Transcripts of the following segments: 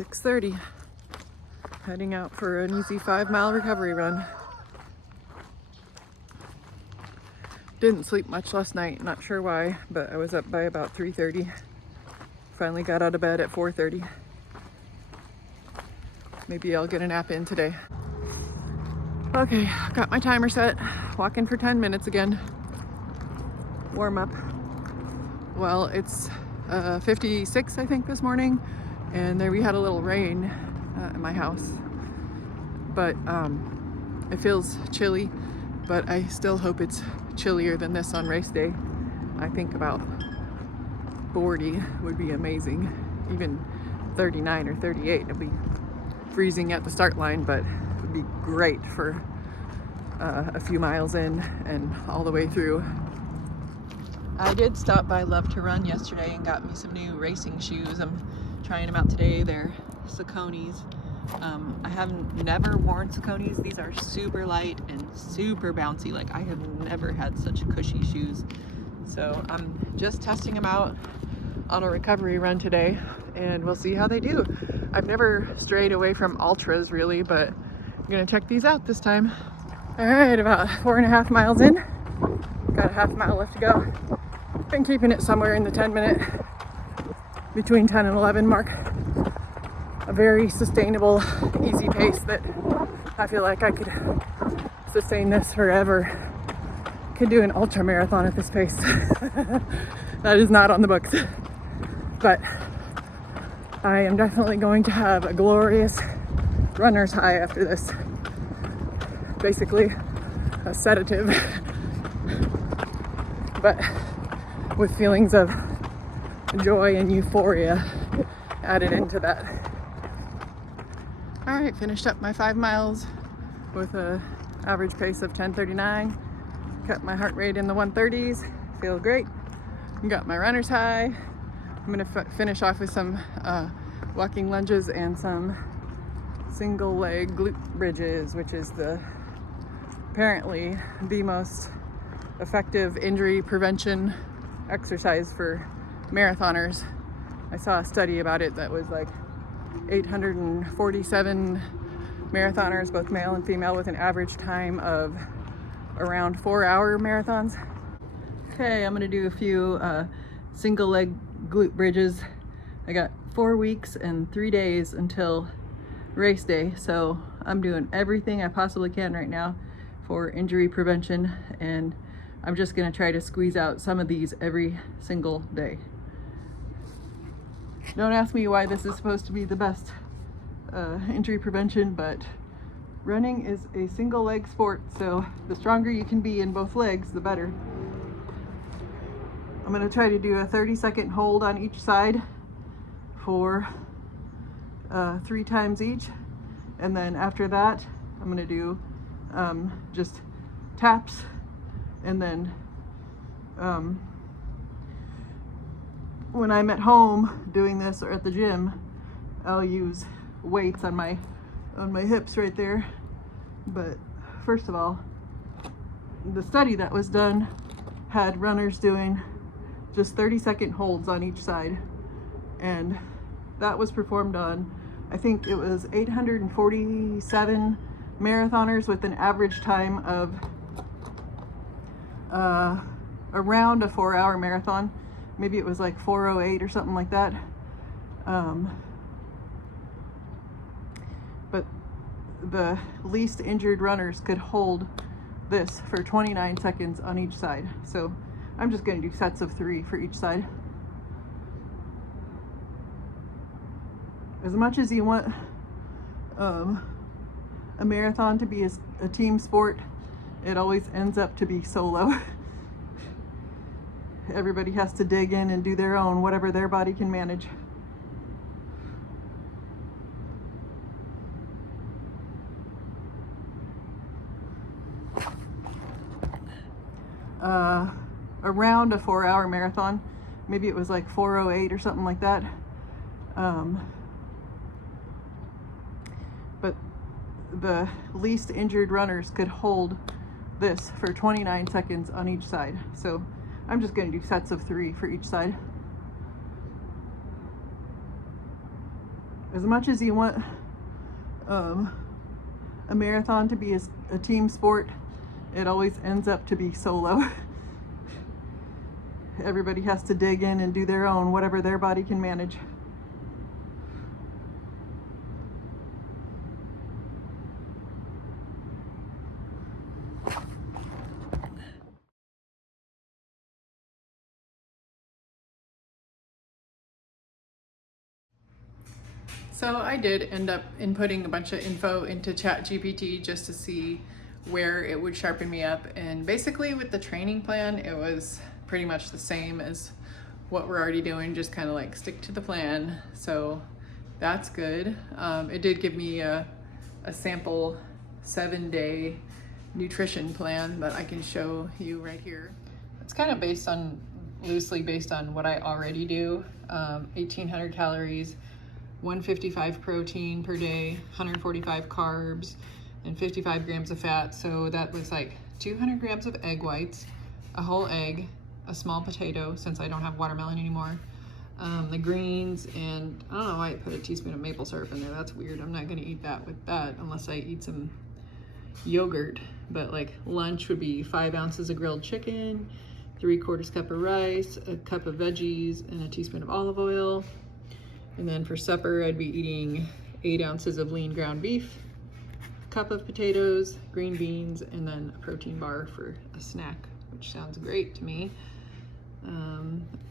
6:30. Heading out for an easy 5-mile recovery run. Didn't sleep much last night, not sure why, but I was up by about 3:30. Finally got out of bed at 4:30. Maybe I'll get a nap in today. Okay, got my timer set. Walking for 10 minutes again. Warm up. Well, it's 56, I think, this morning, and there we had a little rain in my house. But it feels chilly, but I still hope it's chillier than this on race day. I think about 40 would be amazing. Even 39 or 38. It'd be freezing at the start line, but it would be great for a few miles in and all the way through. I did stop by Love to Run yesterday and got me some new racing shoes. I'm trying them out today. They're Sauconys. I haven't never worn Sauconys. These are super light and super bouncy. Like, I have never had such cushy shoes. So I'm just testing them out on a recovery run today, and we'll see how they do. I've never strayed away from ultras really, but I'm gonna check these out this time. All right, about 4.5 miles in. Got a half mile left to go. Been keeping it somewhere in the 10-minute, between 10 and 11 mark. A very sustainable, easy pace that I feel like I could sustain this forever. Could do an ultra marathon at this pace. That is not on the books. But I am definitely going to have a glorious runner's high after this. Basically a sedative, but with feelings of joy and euphoria added into that. All right, finished up my 5 miles with an average pace of 10:39. Kept my heart rate in the 130s. Feel great. Got my runner's high. I'm gonna finish off with some walking lunges and some single leg glute bridges, which is apparently the most effective injury prevention exercise for marathoners. I saw a study about it that was like 847 marathoners, both male and female, with an average time of around 4-hour marathons. Okay, I'm gonna do a few single leg glute bridges. I got 4 weeks and 3 days until race day, so I'm doing everything I possibly can right now for injury prevention, and I'm just gonna try to squeeze out some of these every single day. Don't ask me why this is supposed to be the best injury prevention, but running is a single leg sport, so the stronger you can be in both legs, the better. I'm gonna try to do a 30-second hold on each side for 3 times each, and then after that I'm gonna do just taps, and then when I'm at home doing this or at the gym, I'll use weights on my hips right there. But first of all, the study that was done had runners doing just 30-second holds on each side, and that was performed on, I think it was 847 marathoners with an average time of around a 4-hour marathon. Maybe it was like 4:08 or something like that. But the least injured runners could hold this for 29 seconds on each side. So I'm just going to do sets of 3 for each side. As much as you want a marathon to be a team sport, it always ends up to be solo. Everybody has to dig in and do their own, whatever their body can manage. As much as you want a marathon to be a team sport, it always ends up to be solo. Everybody has to dig in and do their own, whatever their body can manage. Around a 4-hour marathon, maybe it was like 4:08 or something like that. But the least injured runners could hold this for 29 seconds on each side. So I'm just going to do sets of 3 for each side. As much as you want a marathon to be a team sport, it always ends up to be solo. Everybody has to dig in and do their own, whatever their body can manage. So I did end up inputting a bunch of info into ChatGPT just to see where it would sharpen me up. And basically with the training plan, it was pretty much the same as what we're already doing, just kind of like stick to the plan. So that's good. It did give me a sample 7-day nutrition plan that I can show you right here. It's kind of loosely based on what I already do. 1,800 calories, 155 protein per day, 145 carbs, and 55 grams of fat. So that was like 200 grams of egg whites, a whole egg, a small potato, since I don't have watermelon anymore, the greens, and I don't know why I put a teaspoon of maple syrup in there. That's weird. I'm not gonna eat that with that unless I eat some yogurt. But like lunch would be 5 ounces of grilled chicken, 3/4 cup of rice, a cup of veggies, and a teaspoon of olive oil. And then for supper, I'd be eating 8 ounces of lean ground beef, a cup of potatoes, green beans, and then a protein bar for a snack, which sounds great to me.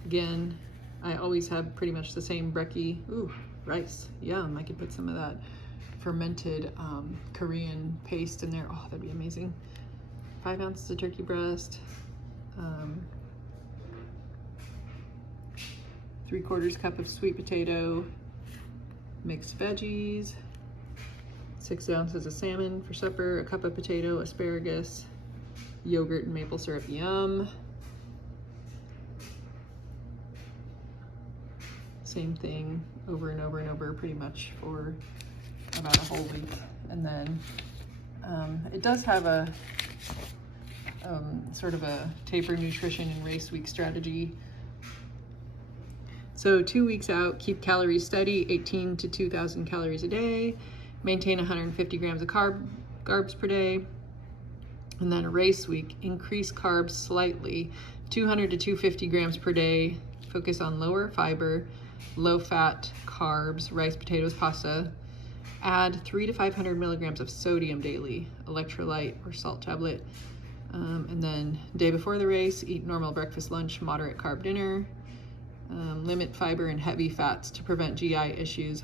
Again, I always have pretty much the same brekkie. Ooh, rice, yum. I could put some of that fermented Korean paste in there. Oh, that'd be amazing. 5 ounces of turkey breast, 3/4 cup of sweet potato, mixed veggies, 6 ounces of salmon for supper, a cup of potato, asparagus, yogurt and maple syrup, yum. Same thing over and over and over pretty much for about a whole week. And then it does have a sort of a taper nutrition and race week strategy. So 2 weeks out, keep calories steady, 18 to 2,000 calories a day, maintain 150 grams of carbs per day. And then a race week, increase carbs slightly, 200 to 250 grams per day, focus on lower fiber, low fat carbs, rice, potatoes, pasta. Add 300 to 500 milligrams of sodium daily, electrolyte or salt tablet. And then day before the race, eat normal breakfast, lunch, moderate carb dinner. Limit fiber and heavy fats to prevent GI issues.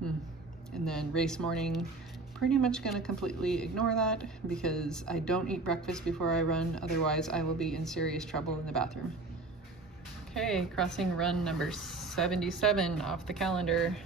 And then race morning, pretty much gonna completely ignore that because I don't eat breakfast before I run, otherwise I will be in serious trouble in the bathroom. Okay, crossing run number 77 off the calendar.